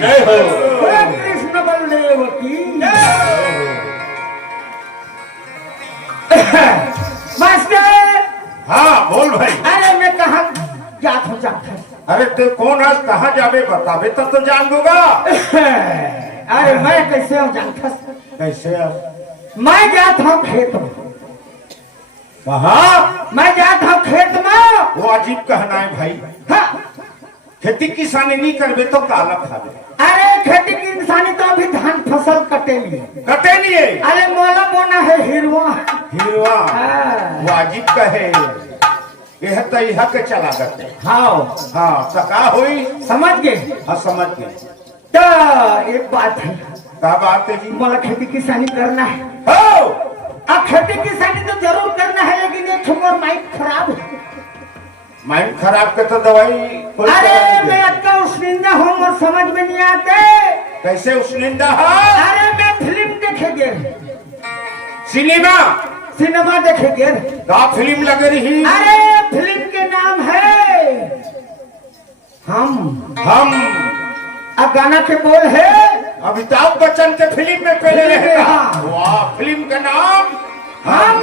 जय हो। कृष्ण बलदेव की मास्टर। हाँ बोल भाई। अरे मैं कहा जात हो जाता। अरे तू कौन है, कहाँ जावे बतावे तब तो जान दूंगा। अरे मैं कैसे हूँ जानता? कैसे है? मैं जाता हूँ खेत में। कहाँ? मैं जाता हूँ खेत में। वो अजीब कहना है भाई। हाँ। खेती किसानी नहीं करबे तो काला खावे। अरे खेती की इंसानी तो अभी धान फसल कटे लिए। कटे नहीं है। अरे मोला बोना है हिरवा। हिरवा। हाँ। वो अजीब कहे यह तो यह के चला करते। हाँ हाँ तो का हुई? समझ गए? हाँ समझ गए। तो एक बात है। क्या बात है जी? मोला खेती किसानी करना है। हो अब खेती किसानी तो जरूर करना है, लेकिन एक ठुमर माइक खराब है। माइंड खराब का तो दवाई कोई अरे करा नहीं मैं दे। अक्का उस्निंदा हूँ और समझ में नहीं आते। कैसे उसनिंदा है? अरे मैं फिल्म देखेगे, सिनेमा सिनेमा देखेगे। का फिल्म लग रही? अरे फिल्म के नाम है हम। अब गाना के बोल है अमिताभ बच्चन के फिल्म में पहले रहेगा। हाँ। वाह फिल्म का नाम हम।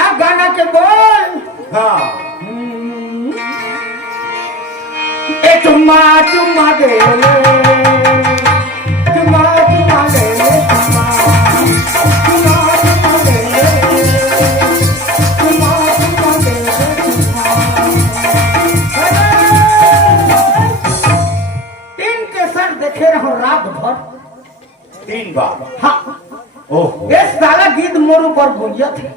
अब गाना के बोल हाँ। ए चुम्मा चुम्मा दे ले, चुम्मा चुम्मा दे ले, चुम्मा चुम्मा चुम्मा दे ले, चुम्मा चुम्मा दे ले, तीन के सर देखे रहो रात भर। 3 बार। हाँ। ओह ये साला गीत मोरू पर गुंजा थे।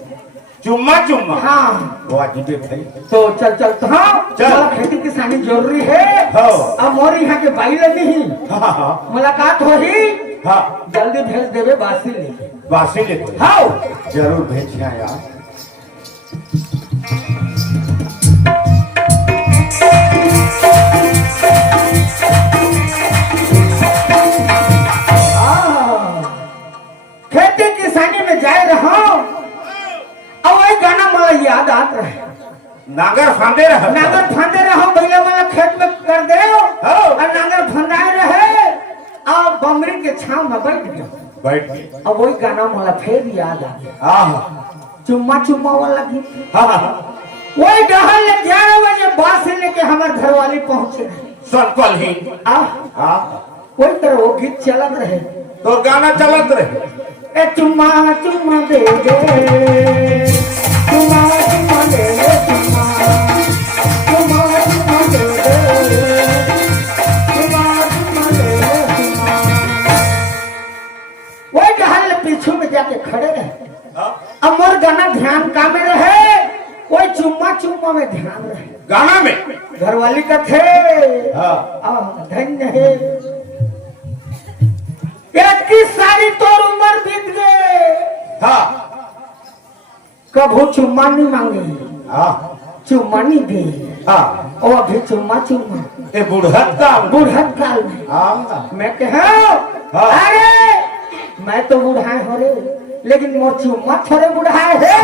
चुम्मा चुम्मा। हाँ। वो अजीब भाई। तो चल तो हाँ चल। चल खेती किसानी जरूरी है। हाँ। अब मोरी यहाँ के बाई लगी ही हाँ मुलाकात हो ही। हाँ। जल्दी भेज देवे बासी ले। वासी लेते हाँ जरूर भेजिया यार। खेती किसानी में जाए रहा और वही गाना मला याद आत रहे। नागर फांदे रहा। नागर फांदे रहो भैया मला खेत में कर दे और नागर फंदाए रहे और बमरी के छाव में बैठ गया। बैठ गए। अब वही गाना मला फिर याद आ गया। हाँ चुम्मा चुम्मा वाला गीत। हाँ। वही डहल 11 बजे बस से लेके हमारे घर वाली पहुंचे। संकल ही। हाँ वही तरह वो गीत चलत रहे। तो गाना चलत रहे। ए चुम्मा चुम्मा दे दे, चुम्मा चुम्मा दे दे, चुम्मा चुम्मा चुम्मा दे दे, चुम्मा चुम्मा दे दे, चुम्मा। वही डहल पीछू में जाके खड़े रहे। अब मोर गाना ध्यान का में रहे, कोई चुम्मा चुम्मा में ध्यान रहे। गाना में घरवाली का थे। हाँ। धन्य है की सारी तोर उम्र बीत गए। हाँ कभू चुम्मा नहीं मांगे, हाँ चुम्मा नहीं दे। हाँ। और अभी चुम्मा चुम्मा ये बुढ़त का बुढ़त काल में। हाँ। मैं कहा हाँ। अरे मैं तो बुढ़ाए हो रे, लेकिन मोर चुम्मा थोड़े बुढ़ाए है।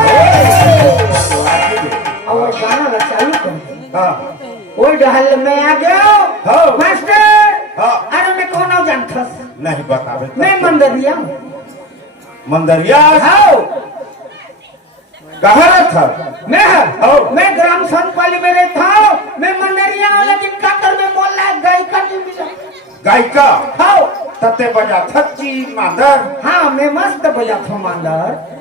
और वो गाना ला चालू कर। हाँ। वो डहल में आ गया। हाँ। मास्टर। हाँ। अरे मैं कौन हूँ जानता? नहीं बतावे। मैं मंदरिया हूँ। मंदरिया। हाँ कहाँ था? मैं ग्राम संपाली में रहता हूँ। मैं मंडरिया हूँ, लेकिन काकर में मोला गायिका नहीं मिला। गायिका? हाँ तते बजा थच्ची मांदर। हाँ मैं मस्त बजा था मांदर।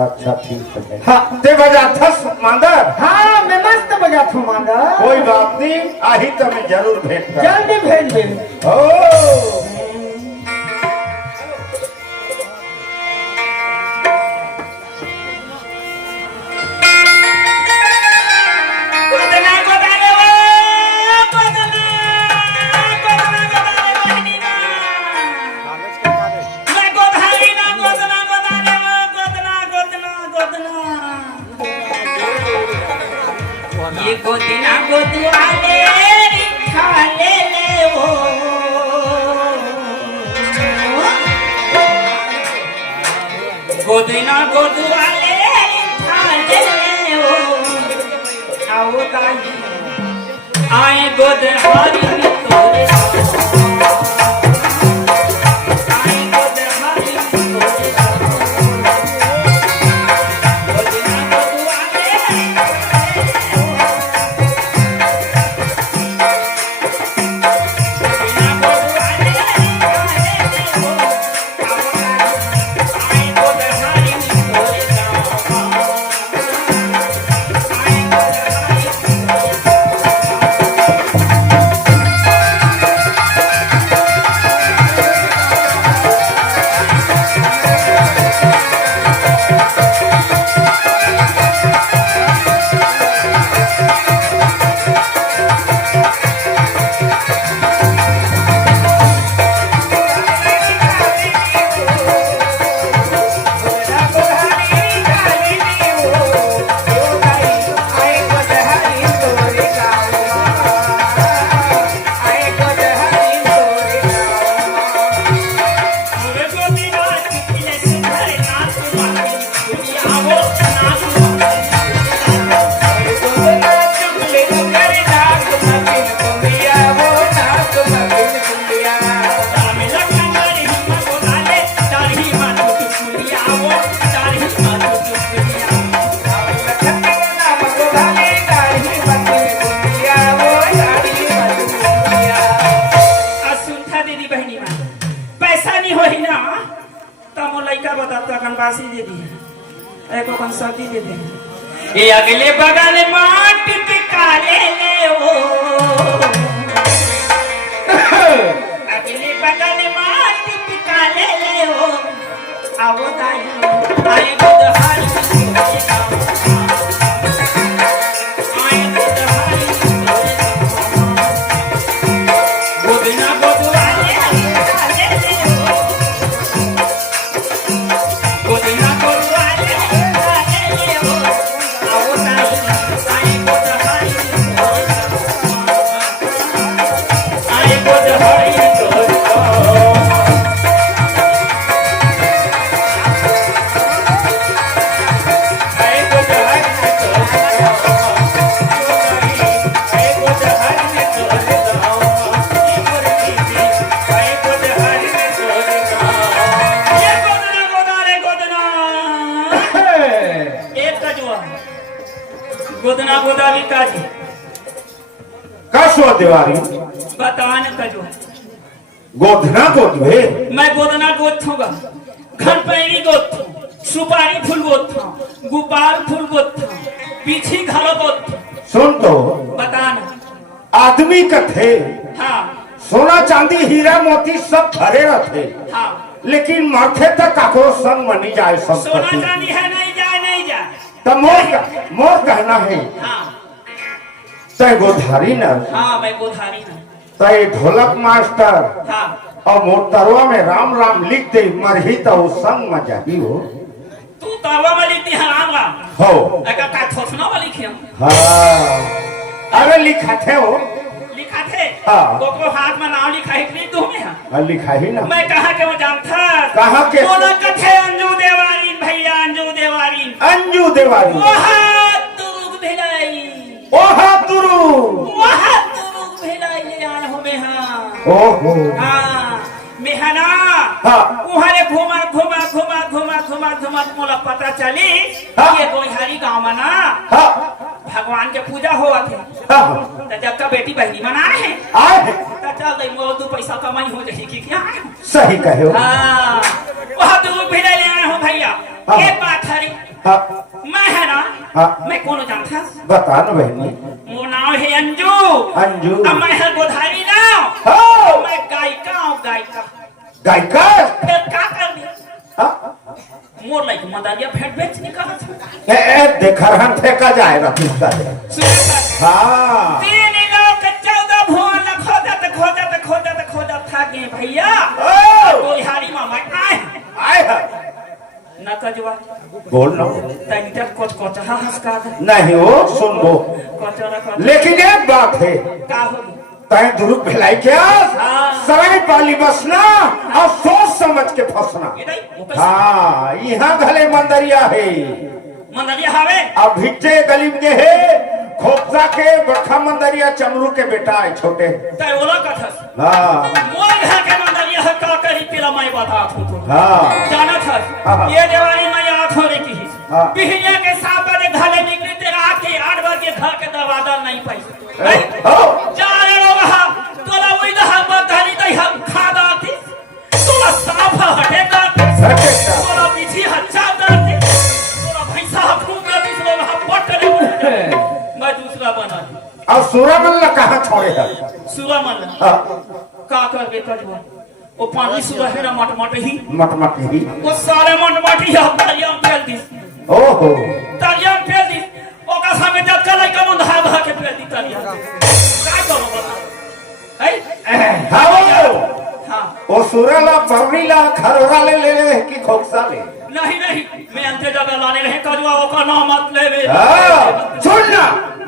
अच्छा ठीक है। हाँ ते बजा थस मांदर। हाँ मैं मस्त बजा था मांदर। कोई बात नहीं, आही तो मैं जरूर भेंट कर। जल्दी भेज दे। ओ गोदिना गोदवाले खाले ले वो गोदिना गोदवाले खाले ले वो आओ ताई आए गोद हारी तोरे शाबाशी दे दी एक कौन सर्दी दे दे ये अगले बगल माटी पे काले ले ओ अगले बगल माटी पे काले ले ओ आवो दाई आई गुड हाल गोदना गोदा भी काजी काशो देवारी बतान कजो गोधना गोदवे मैं गोदना गोथूंगा घन पैरी गोथू सुपारी फूल गोथू गुपाल फूल गोथू पीछी घालो गोथू सुन तो बताना आदमी का थे हाँ सोना चांदी हीरा मोती सब भरे रहते हाँ लेकिन माथे तक काको संग मनी जाए सब सोना चांदी है नहीं जाए नहीं जाए तो मोर कहना है हाँ तय गोधारी न हाँ मैं गोधारी हूँ तय ढोलक मास्टर हाँ और मोटरवा में राम राम लिख दे मरही तो संग में जाही हो तू तरवा में लिखती है राम राम हो एक का थोसना वाली लिखियो हाँ अरे लिखा थे हो लिखा थे हाँ। को हाथ में नाम लिखा है कि दो में हाँ लिखा ही ना मैं कहा के वो जानता कहाँ के बोला कथे अंजू देवारी भैया अंजू देवारी अंजू देवारी वहाँ तुरुग भिलाई ओहा तुरु वहाँ तुरुग भिलाई ले आए हो में हाँ ओहो हाँ मेहना हाँ वहाँ ले घुमा घुमा घुमा घुमा घुमा घुमा मोला पता चली हाँ। ये गोहारी गांव में ना हाँ भगवान के पूजा हुआ थे हाँ तो जब का बेटी बहनी मना रहे हैं आए तो चल दे मोर दो पैसा कमाई हो जाएगी कि क्या सही कहे हो हाँ वहाँ दूर भी ले आए हो भैया हाँ। एक बात हरी हाँ मैं है ना हाँ मैं कौन जानता बता ना बहनी मोर नाम है अंजू अंजू अब मैं है गोधारी नाम हाँ मैं गायिका हूँ गायिका गायिका फिर क्या कर दी हाँ मोर लाइक मदारिया भेंट बेच निकाला था देखा हम फेंका जाएगा किसका सुने हाँ 3 लोग 14 भुवन खोजत खोजत खोजत खोजत था के भैया ओ गोहारी मामा आए आए है न कजवा बोल ना तनिटा कोच कोच हंसका दे नहीं हो सुन वो कोचरा कोच लेकिन एक बात है का होगी तय दुरुप भिलाई क्या हाँ। सराय पाली बसना और सोच समझ के फंसना हाँ यहाँ घले मंदरिया है मंदरिया हवे अब भिट्टे गलीम के है खोपसा के बड़खा मंदरिया चमरू के बेटा है छोटे तय ओला कथस हाँ मोर घर के मंदरिया है का करी पिला मैं बता तू तो हाँ जाना था हाँ। ये देवाली मैं याद हो रही थी हाँ। बिहनिया के 7 बजे घरे निकली तेरा आके 8 बजे घर के दरवाजा नहीं पाई हो जा रे लोगा तोला वही दा हम धारी दई हम खादा थी तोला साफ हटेगा हटेगा। तोला पीछे हच्चा करती तोला भैंसा फूक करती तोला हम पट करे मैं दूसरा बना दी और सूरमल्ला कहाँ छोड़े है सुरा मन हाँ का कर के कजवा वो पानी सुरा है मट मट ही मट ही वो सारे मट मट ही हम तालियां फेल दी ओहो तालियां फेल दी ओका सामने जब का लइका मन धा धा के फेल दी तालियां का करो बता है हाँ हां वो सूरला परनीला खरोरा ले की खोक्सा ले नहीं नहीं मैं अंते जगह लाने रहे कजवा ओका नाम मत लेवे हाँ सुन ना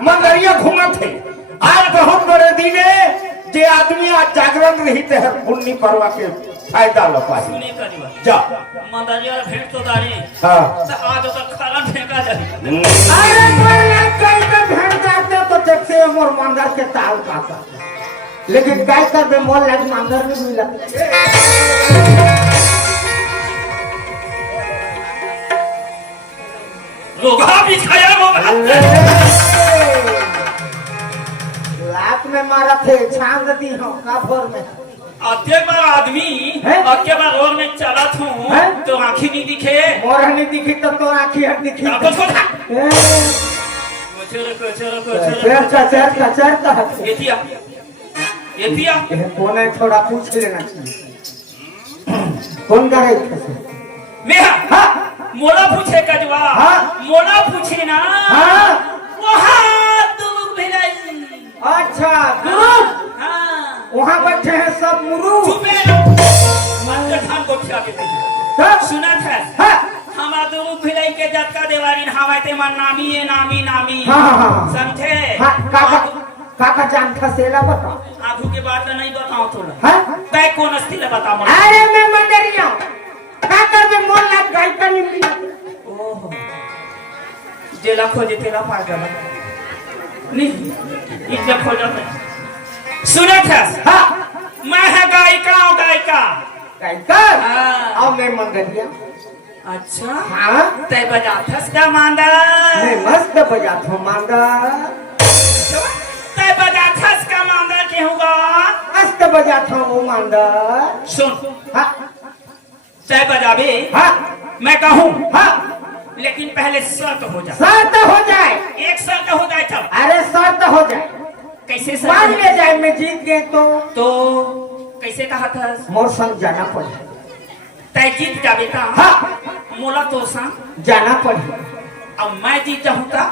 मंदरिया घूमा थे आज बहुत बड़े दिन है जे आदमी आज जागरण रही थे पुण्य परवा के फायदा लो पाही सुनी कजवा जा मंदरिया भेंट तो दारी हाँ तो आज तो खाना फेंका जाए अरे कोई कहीं पे भेड़ जाते तो देखते हैं मोर मंदिर के ताल काटा लेकिन काय कर बे मोल लग मंदिर में मिला रोगा भी खाया होगा लात में मारा थे छांग दी हो काफर में अत्य बार आदमी हैं? अत्य बार रोड में चला हूँ हैं? तो तो आँखी नहीं दिखे मोर नहीं दिखी तो आँखी हट दिखी अब तो छोटा ए, चलो कचर कचर कहत ये दिया ये कौन है थोड़ा पूछ लेना चाहिए कौन करे कैसे नेहा हाँ मोला पूछे कजवा हाँ। मोला पूछे ना हाँ वहाँ दूर भिलाई अच्छा गुरु हाँ वहाँ बैठे हैं सब मुरु चुपे रहो मास्टर खान को खिला देते हैं तब सुना था हाँ हमारा दूर भिलाई के जत्ता देवारी हमारे मन नामी है नामी हाँ हाँ हाँ समझे हाँ काका जान खसेला बताओ आधू के बात नहीं बताओ थोड़ा हाँ तय कौन अस्थिर बता मुझे अरे मैं मंडरिया काका में मोल लग गई का नहीं ओहो जेला खोजे तेरा पार गया नहीं इतना खोजा नहीं सुना था हाँ मैं है गायिका काका हाँ। अब मैं मंडरिया अच्छा हाँ तय बजा थस का मांदा मैं मस्त बजा था मांगा तय बजा थस का मांदा के होगा मस्त बजा था वो मांगा सुन हाँ तय बजाबे हाँ मैं कहूँ हाँ लेकिन पहले शर्त हो जाए शर्त हो जाए एक शर्त हो जाए तब अरे शर्त हो जाए कैसे मान शर्त ले जाए मैं जीत गए तो कैसे कहा था मोर संग जाना पड़े तय जीत जा बेटा हाँ मोला तो संग जाना पड़े अब मैं जीत जाऊंगा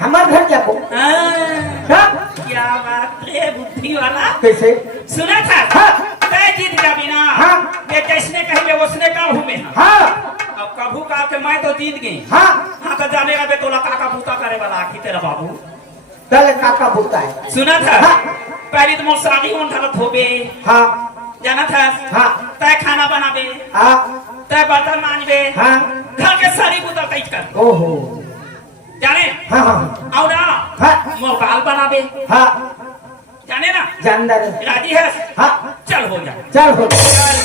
हमारे घर जाबो हाँ क्या बात है बुद्धि वाला कैसे सुना था हाँ तय जीत जा बिना हाँ ये जिसने कही उसने काबू में है। हाँ अब कभू का के मैं तो जीत गई हाँ हाँ तो जाने का बेटोला काका बूता करे वाला आखी तेरा बाबू चल काका बोलता है सुना था हाँ। पहले तो मोर शादी होन था होबे हाँ जाना था हाँ तय खाना बनाबे हाँ तय बर्तन मांजबे हाँ घर के सारी बूता कैच कर ओहो जाने हाँ हाँ आओ ना हाँ मोर बाल बनाबे हाँ जाने ना जानदार राजी है हाँ चल हो जा चल हो चल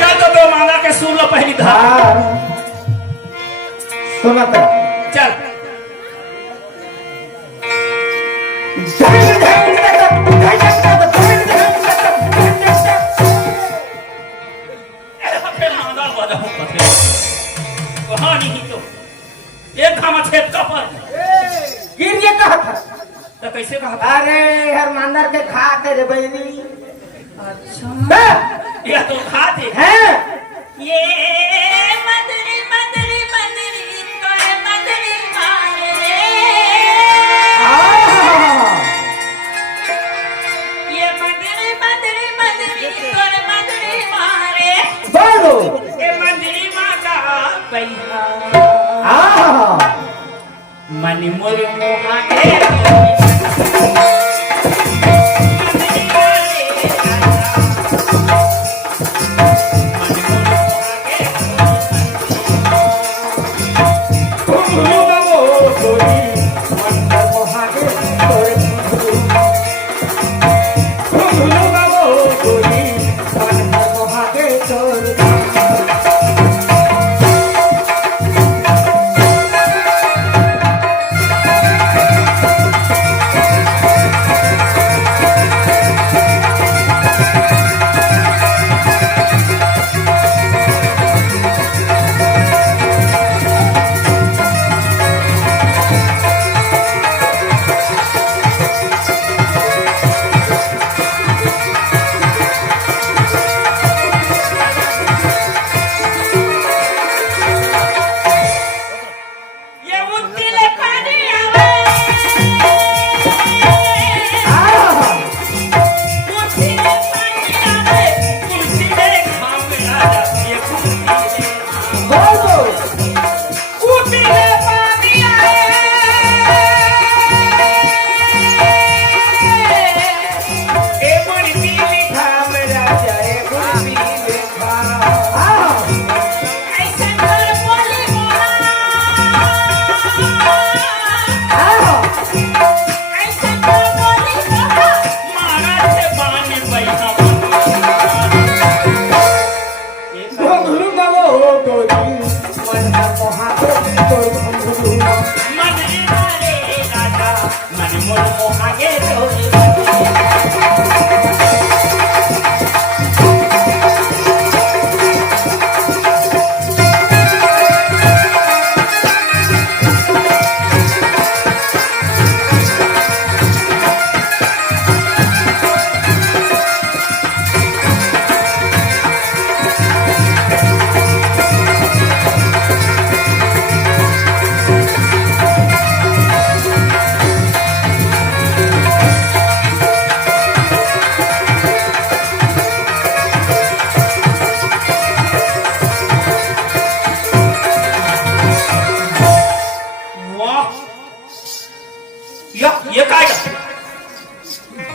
चल तो मांगा के सुन लो पहली धार हाँ सुना तो चल फिर मांगा बजाऊं कथे कहानी ही तो एक खामा छेद का पर गिर ये कहा था तो कैसे कहा था अरे हर मंदिर के खाते रे बहनी अच्छा ये तो खाते हैं ये मदरी मदरी मदरी तोरे मदरी मारे ये मदरी मदरी मदरी तोरे मदरी मारे बोलो ये मदरी माता बैहा मनी मोर मोहा के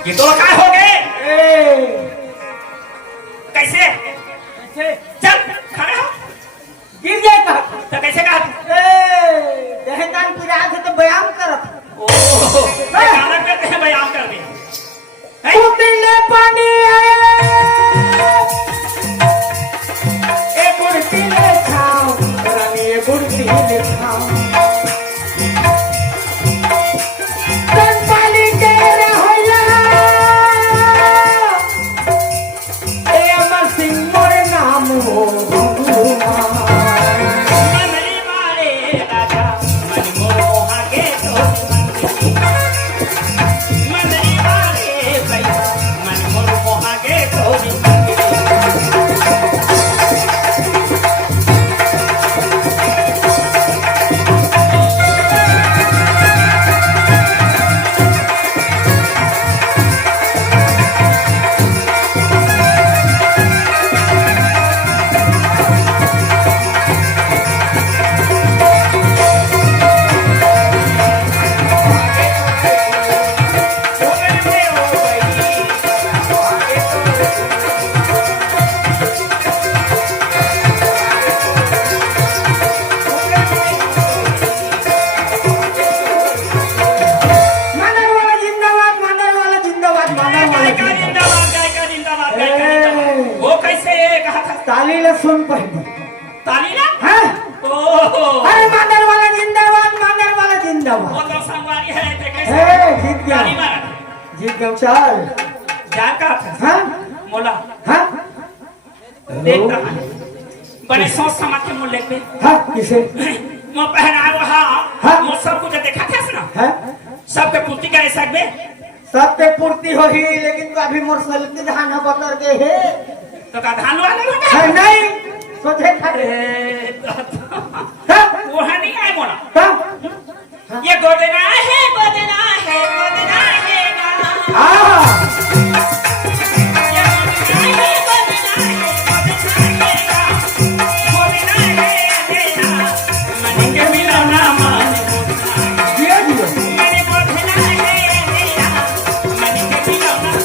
ये तो काय हो गए कैसे ऐसे चल खड़े हो गिर गए कहा तो कैसे कहा दहकान की रात है तो व्यायाम करत ओह गाना करते हैं व्यायाम कर दिया कुतिले पानी ए गुड़ती ले खाओ रानी ए गुड़ती ले खाओ तन पानी तेरे होया ए अमर सिंह मोरे नाम हो मनरी मारे राजा मन मोर मोहा के तो मनरी मारे भैया मन मोर मोहा के तो ताली ले सुन पहले ताली ना हैं ओह अरे मांदर वाला जिंदाबाद वो तो संगवारी है ते कैसे जीत गया ताली मारा जीत गया चल जा का था हाँ मोला हाँ देख रहा है बड़े सोच समझ के मोल लेते हाँ किसे मो पहना रहा हाँ? मो सब कुछ देखा था ना हैं सबके पूर्ति करे सकबे सबके पूर्ति होगी लेकिन तो अभी मोर सलती धान हो बतर के है तो का धान वाला लगा है नहीं सोचे खड़े हाँ? वो है नहीं आए मोला हाँ? ये गोदना है गोदना है गोदना है ना हाँ ये गोदना है गोदना है गोदना है ना मन के मिला ना मान दिया दिया मैंने गोदना है ना मन के मिला ना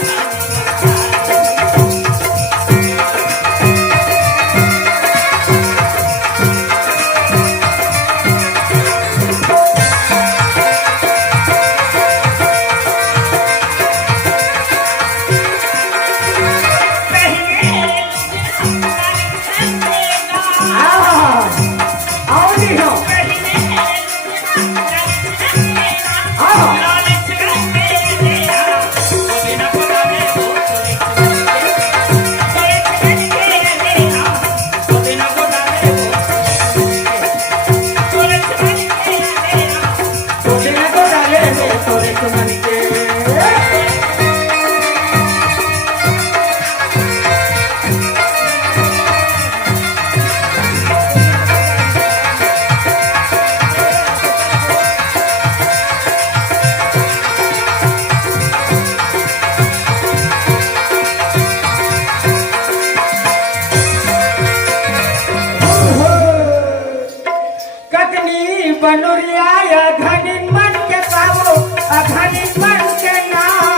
आओ नहीं हो सोचने को डाले सोने को मन के कतनी बनुरिया धनी मन के पावो धनी मन के नाम